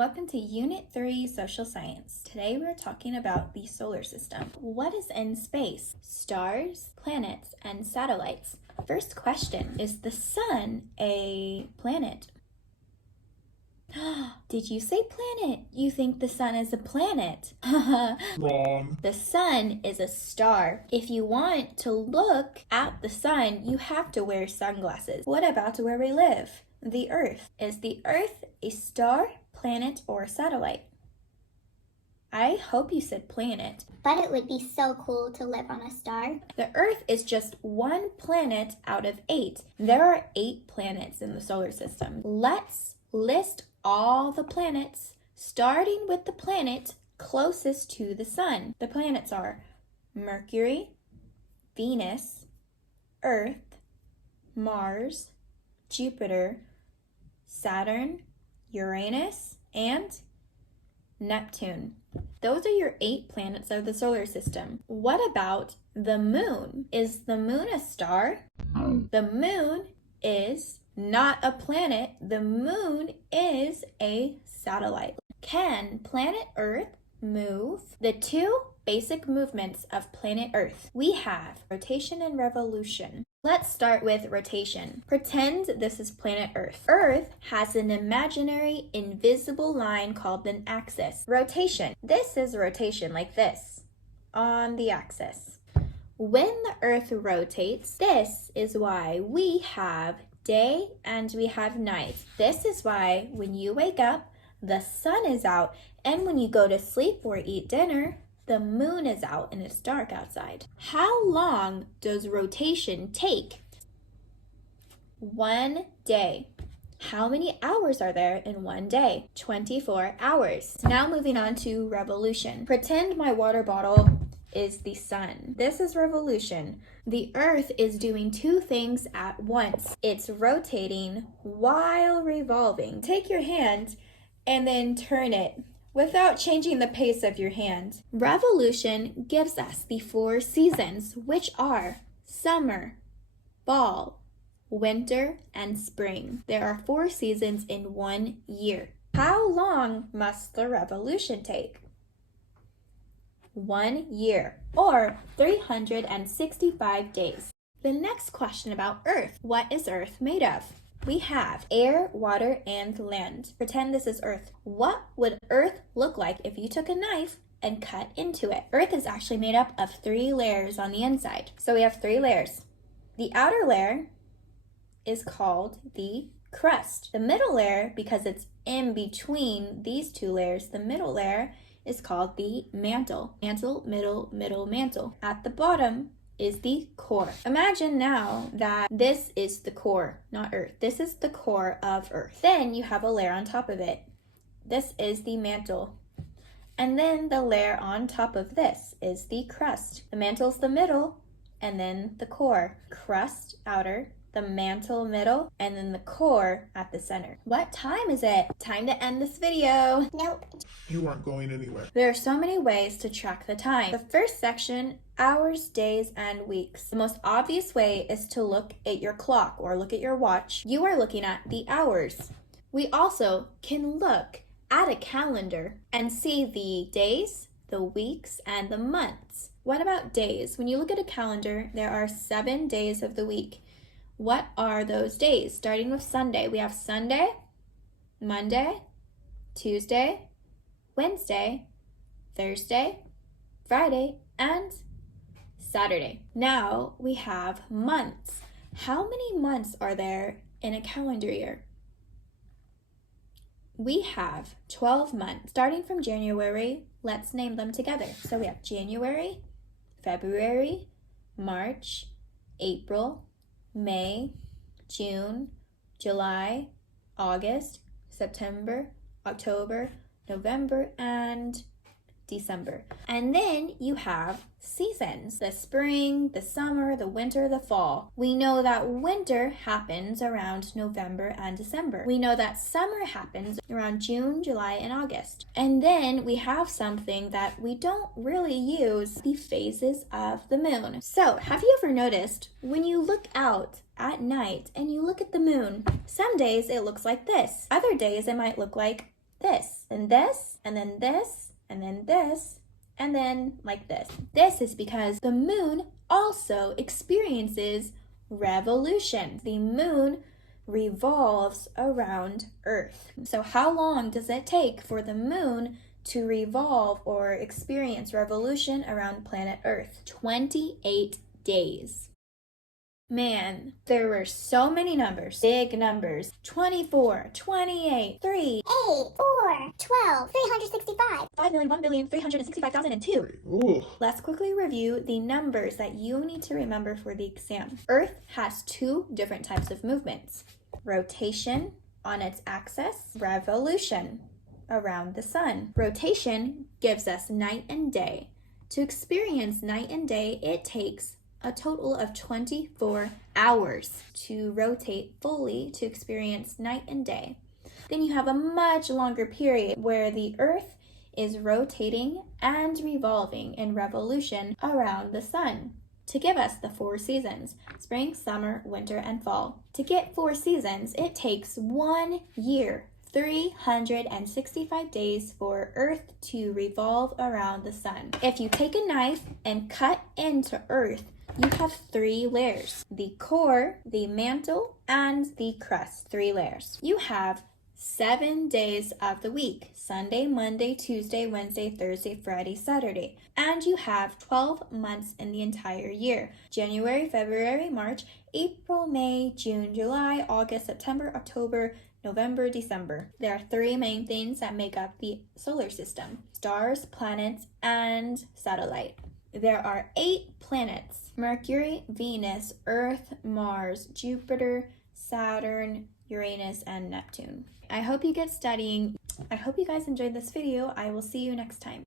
Welcome to Unit 3 Social Science. Today we're talking about the solar system. What is in space? Stars, planets, and satellites. First question, is the sun a planet? Did you say planet? You think the sun is a planet? Wrong. The sun is a star. If you want to look at the sun, you have to wear sunglasses. What about where we live? The Earth. Is the Earth a star, planet, or satellite? I hope you said planet. But it would be so cool to live on a star. The Earth is just one planet out of 8. There are 8 planets in the solar system. Let's list all the planets, starting with the planet closest to the sun. The planets are Mercury, Venus, Earth, Mars, Jupiter, Saturn, Uranus, and Neptune. Those are your 8 planets of the solar system. What about the moon? Is the moon a star? No. The moon is not a planet. The moon is a satellite. Can planet Earth move? The 2 basic movements of planet Earth. We have rotation and revolution. Let's start with rotation. Pretend this is planet Earth. Earth has an imaginary, invisible line called an axis. Rotation. This is rotation like this on the axis. When the Earth rotates, this is why we have day and we have night. This is why when you wake up, the sun is out, and when you go to sleep or eat dinner, the moon is out and it's dark outside. How long does rotation take? 1 day. How many hours are there in 1 day? 24 hours. Now moving on to revolution. Pretend my water bottle is the sun. This is revolution. The Earth is doing 2 things at once. It's rotating while revolving. Take your hand and then turn it without changing the pace of your hand. Revolution gives us the 4 seasons, which are summer, fall, winter, and spring. There are 4 seasons in 1 year. How long must the revolution take? 1 year, or 365 days. The next question about Earth. What is Earth made of? We have air, water, and land. Pretend this is Earth. What would Earth look like if you took a knife and cut into it? Earth is actually made up of 3 layers on the inside. So we have 3 layers. The outer layer is called the crust. The middle layer, because it's in between these 2 layers, the middle layer is called the mantle. Mantle, middle, mantle. At the bottom is the core. Imagine now that this is the core, not Earth. This is the core of Earth. Then you have a layer on top of it. This is the mantle. And then the layer on top of this is the crust. The mantle's the middle, and then the core. Crust, outer, the mantle, middle, and then the core at the center. What time is it? Time to end this video. Nope. You aren't going anywhere. There are so many ways to track the time. The first section, hours, days, and weeks. The most obvious way is to look at your clock or look at your watch. You are looking at the hours. We also can look at a calendar and see the days, the weeks, and the months. What about days? When you look at a calendar, there are 7 days of the week. What are those days? Starting with Sunday, we have Sunday, Monday, Tuesday, Wednesday, Thursday, Friday, and Saturday. Now we have months. How many months are there in a calendar year? We have 12 months. Starting from January, let's name them together. So we have January, February, March, April, May, June, July, August, September, October, November, and December. And then you have seasons, the spring, the summer, the winter, the fall. We know that winter happens around November and December. We know that summer happens around June, July, and August. And then we have something that we don't really use, the phases of the moon. So have you ever noticed when you look out at night and you look at the moon, some days it looks like this. Other days it might look like this, and this, and then this, and then this, and then like this. This is because the moon also experiences revolution. The moon revolves around Earth. So how long does it take for the moon to revolve or experience revolution around planet Earth? 28 days. Man, there were so many numbers, big numbers. 24, 28, 3, 8, 4, 12, 365. 5,001,365,002. Ooh. Let's quickly review the numbers that you need to remember for the exam. Earth has two different types of movements: rotation on its axis, revolution around the sun. Rotation gives us night and day. To experience night and day, it takes a total of 24 hours to rotate fully to experience night and day. Then you have a much longer period where the Earth is rotating and revolving in revolution around the sun to give us the 4 seasons: spring, summer, winter, and fall. To get 4 seasons, it takes 1 year, 365 days for Earth to revolve around the sun. If you take a knife and cut into Earth, you have 3 layers: the core, the mantle, and the crust. 3 layers. You have 7 days of the week: Sunday, Monday, Tuesday, Wednesday, Thursday, Friday, Saturday. And you have 12 months in the entire year: January, February, March, April, May, June, July, August, September, October, November, December. There are 3 main things that make up the solar system: stars, planets, and satellite. There are 8 planets: Mercury, Venus, Earth, Mars, Jupiter, Saturn, Uranus, and Neptune. I hope you get studying. I hope you guys enjoyed this video. I will see you next time.